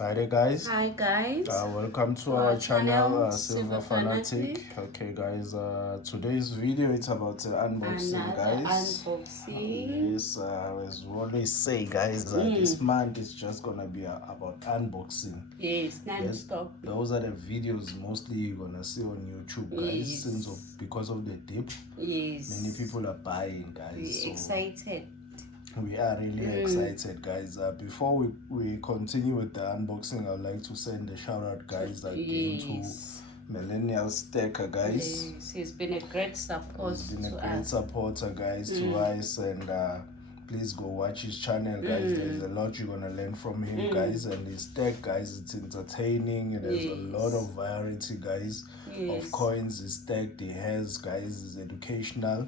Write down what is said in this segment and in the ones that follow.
Hi there, guys. Hi guys. Welcome to our channel, Silver Fanatic. Okay, guys. Today's video it's about unboxing, guys. Unboxing. Yes. As we always say, guys, this month is just gonna be about unboxing. Yes, non-stop. Those are the videos mostly you're gonna see on YouTube, guys. Yes. Since because of the dip, Yes. many people are buying, guys. We're excited. We are really excited, guys. Before we continue with the unboxing, I'd like to send a shout out, guys, again to Millennial Stacker, guys. Yes, he's been a great support. He's been a great supporter, guys, to us, and please go watch his channel, guys. There's a lot you're gonna learn from him, guys, and his deck, guys, it's entertaining, and there's a lot of variety, guys, of coins. His deck he has, guys, is educational.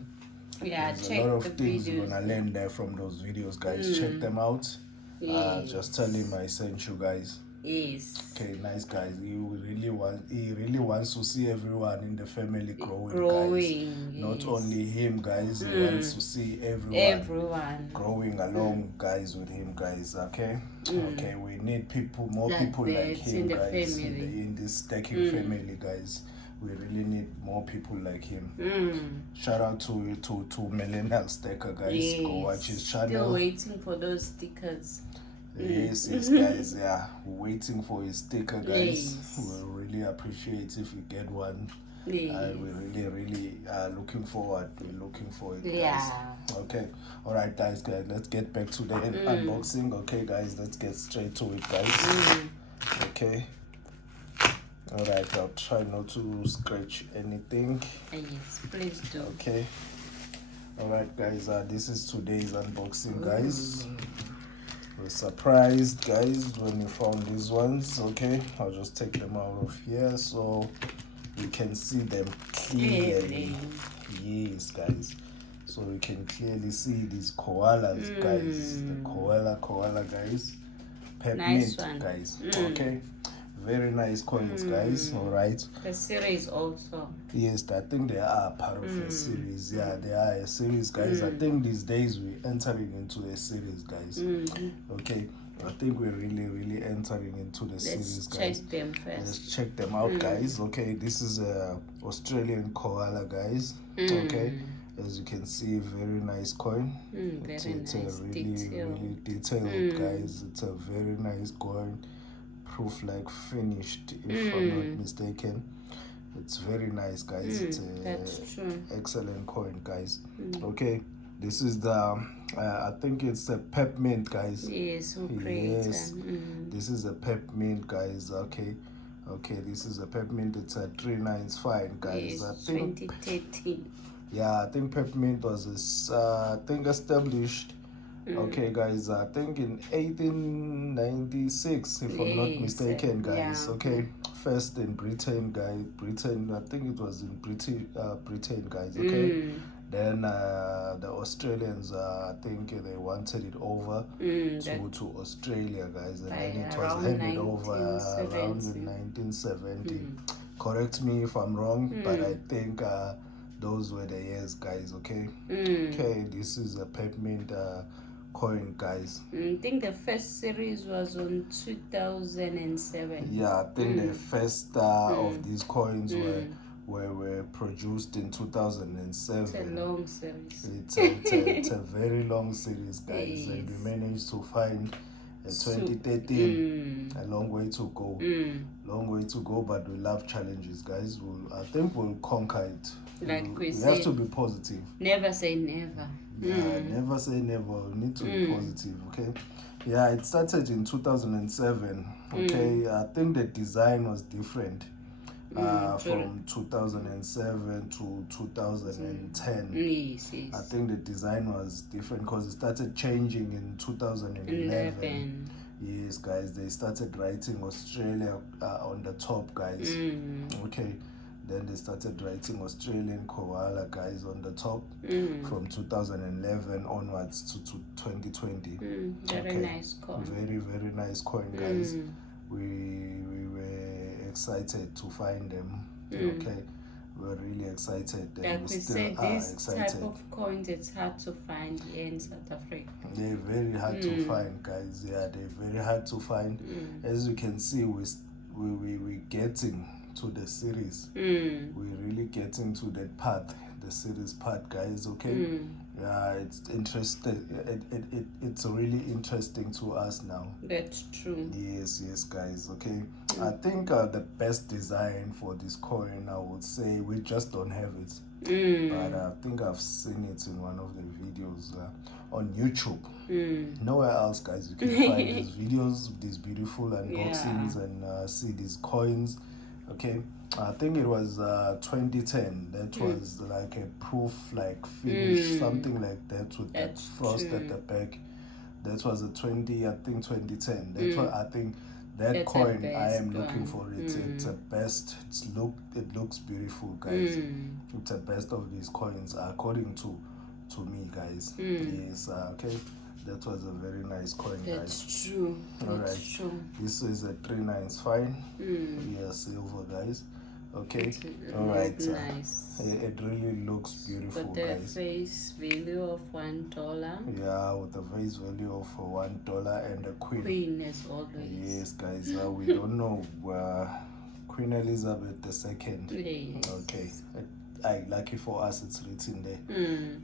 Yeah, there's a lot of things you're gonna learn there from those videos, guys. Check them out. Just tell him I sent you, guys. Yes. Okay, nice, guys. He really wants to see everyone in the family growing, guys. Yes. Not only him, guys. He wants to see everyone growing along, guys, with him, guys. Okay. Okay, we need more people like him, guys, in this stacking family, guys. We really need more people like him. Shout out to Millennial Stacker, guys. Yes. Go watch his channel. Still waiting for those stickers. Yes, guys. Yeah, we're waiting for his sticker, guys. Yes. We'll really appreciate if we get one. Yes. We're really looking forward. We're looking for it, guys. Yeah. Okay. All right, guys. Let's get back to the unboxing. Okay, guys. Let's get straight to it, guys. Okay. All right. I'll try not to scratch anything. Yes, please do. Okay. All right, guys. This is today's unboxing, guys. We're surprised, guys, when we found these ones. Okay, I'll just take them out of here so we can see them clearly. Yes, guys, so we can clearly see these koalas, guys. The koala, guys. Peppermint, Nice one. Guys. Okay, very nice coins, guys. All right. The series also. Yes, I think they are part of a series. Yeah, they are a series, guys. I think these days we're entering into a series, guys. Okay, I think we're really entering into the series, guys. Check them first. Let's check them out, guys. Okay, this is a Australian koala, guys. Okay, as you can see, very nice coin. It's a really detailed, guys. It's a very nice coin. Proof like finished, if I'm not mistaken. It's very nice, guys. It's a excellent coin, guys. Okay, this is the I think it's a peppermint, guys. Yes, This is a peppermint, guys. Okay, this is a peppermint. It's a 395, guys. Yes, I think 2013. Yeah, I think peppermint was established. Okay, guys, I think in 1896, if I'm not mistaken, guys. Okay, first in Britain, guys. I think it was in Britain, guys. Okay, then the Australians, I think they wanted it over to Australia, guys, and then it was handed over around in 1970. Correct me if I'm wrong, but I think those were the years, guys. Okay. Okay, this is a peppermint coin, guys. I think the first series was on 2007. Yeah, I think the first of these coins were produced in 2007. It's a long series. It's a very long series, guys. Yes. And we managed to find a 2013. A long way to go. Long way to go, but we love challenges, guys. I think we'll conquer it. Like we have to be positive. Never say never. Yeah, never say never. We need to be positive, okay? Yeah, it started in 2007. Okay, I think the design was different from 2007 to 2010. Yes. I think the design was different because it started changing in 2011. Yes, guys, they started writing Australia on the top, guys. Okay. Then they started writing Australian koala, guys, on the top from 2011 onwards to 2020. Very nice coin. Very nice coin, guys. We were excited to find them. Okay. we're really excited. And Like we we still said, are this excited. type of coins, it's hard to find here in South Africa. They're very hard to find, guys. Yeah, they're very hard to find. As you can see, we're getting to the series. We're really getting to that part, the series part, guys. Okay. Yeah, it's interesting. It's really interesting to us now. That's true. Yes, guys. Okay. I think the best design for this coin, I would say, we just don't have it. But I think I've seen it in one of the videos on YouTube. Nowhere else, guys, you can find these videos, these beautiful unboxings, and see these coins. Okay, I think it was 2010. That was like a proof, like finish, something like that, with that frost at the back. That was a 2010. That was, I think, that coin, I am looking for it. It's a best. It looks beautiful, guys. It's the best of these coins according to me, guys. Yes. Okay. That was a very nice coin, guys. That's true. Alright. True. This is a 3/9 fine. Yeah, silver, guys. Okay. Alright. Nice. It really looks beautiful, But the guys. face value of $1. Yeah, with the face value of $1 and the queen. Queen as always. Yes, guys. We don't know Queen Elizabeth II. Yes. Okay. Lucky for us, it's written there,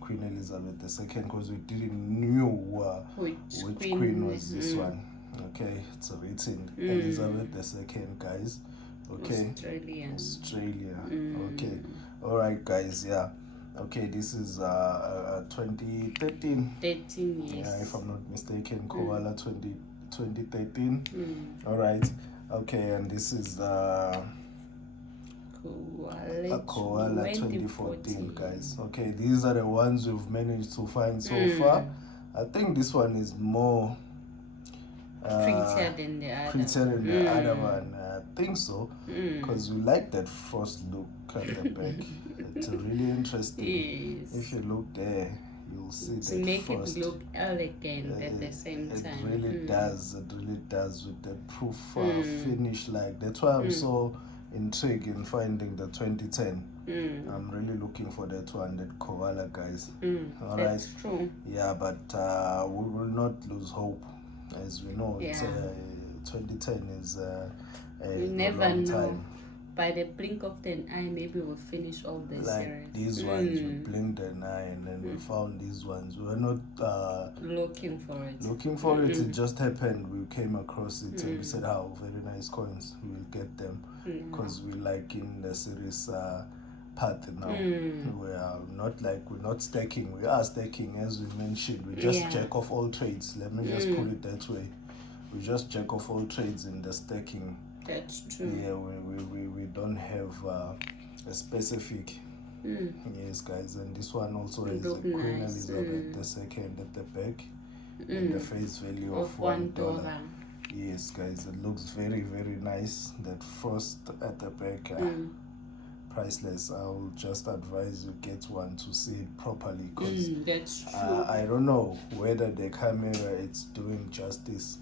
Queen Elizabeth II, because we didn't know which queen was this one. Okay, it's written Elizabeth II, guys. Okay, Australia. Okay, all right, guys. Yeah. Okay, this is 2013. 13 years. Yeah, if I'm not mistaken, Koala 2013. All right. Okay, and this is Koala 2014, guys. Okay, these are the ones we've managed to find so far. I think this one is more prettier than the other one. I think so, because we like that first look at the back. It's really interesting. Yes. If you look there, you'll see to that make first. it look elegant at the same time. It really does. It really does, with the proof finish. Like, that's why I'm so intrigued in finding the 2010. I'm really looking for that one, that koala, guys. All right. That's true. Yeah, but we will not lose hope, as we know. It's 2010 is a never long know. time. By the blink of an eye, maybe we'll finish all the like series. These ones, we blinked an eye and then we found these ones. We were not looking for it. It just happened. We came across it and we said, "Oh, very nice coins. We'll get them," because we like in the series path now. We're not stacking. We are stacking, as we mentioned. We just jack off all trades. Let me just put it that way. We just jack off all trades in the stacking. That's true. Yeah, we don't have a specific. Yes, guys, and this one also is the Queen Elizabeth II at the back, and the face value of $1. Yes, guys, it looks very, very nice. That frost at the back, priceless. I will just advise you get one to see it properly, because that's true. I don't know whether the camera is doing justice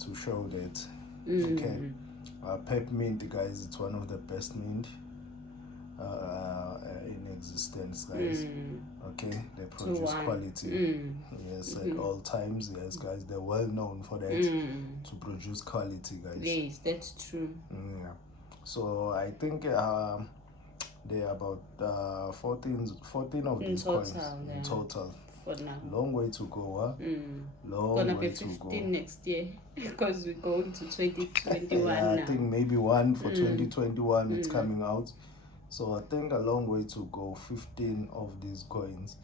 to show that. Okay. Peppermint, guys, it's one of the best mint in existence, guys. Okay, they produce quality. Yes, at all times. Yes, guys, they're well known for that, to produce quality, guys. Yes, that's true. Yeah. So I think there are about 14 of these coins in total. For now. Long way to go, huh? Long gonna way be 15 to go. next year, because we're going to 2021 now. I think maybe one for 2021 it's coming out. So I think a long way to go. 15 of these coins.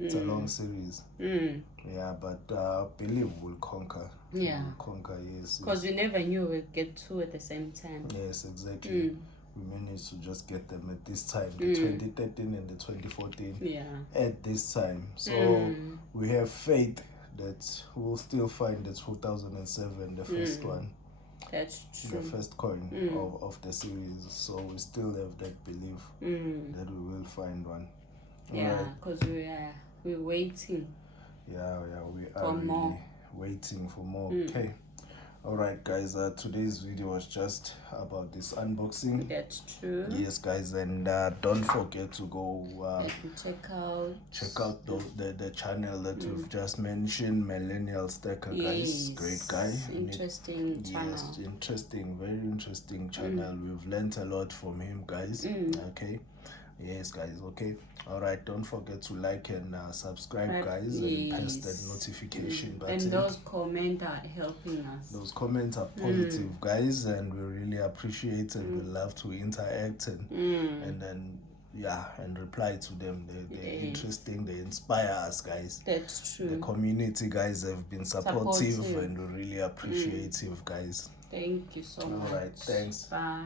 It's a long series. Yeah, but I believe we'll conquer. Yeah. We'll conquer, yes. Because we never knew we'd get two at the same time. Yes, exactly. We managed to just get them at this time, the 2013 and the 2014 at this time. So we have faith that we'll still find the 2007, the first one. That's true. The first coin of the series. So we still have that belief that we will find one. Yeah, because we're waiting. Yeah, we are really waiting for more. Okay. All right, guys, today's video was just about this unboxing. That's true. Yes, guys, and don't forget to go check out the channel that we've just mentioned, Millennial Stacker. Guys, great guy, interesting channel. Yes, interesting, very interesting channel. We've learned a lot from him, guys. Okay, yes, guys. Okay, all right, don't forget to like and subscribe, guys, and press that notification button. And those comments are helping us. Those comments are positive, guys, and we really appreciate and we love to interact and then and reply to them. They're interesting, they inspire us, guys. That's true. The community, guys, have been supportive and we really appreciative, guys. Thank you so much. All right, thanks. Bye.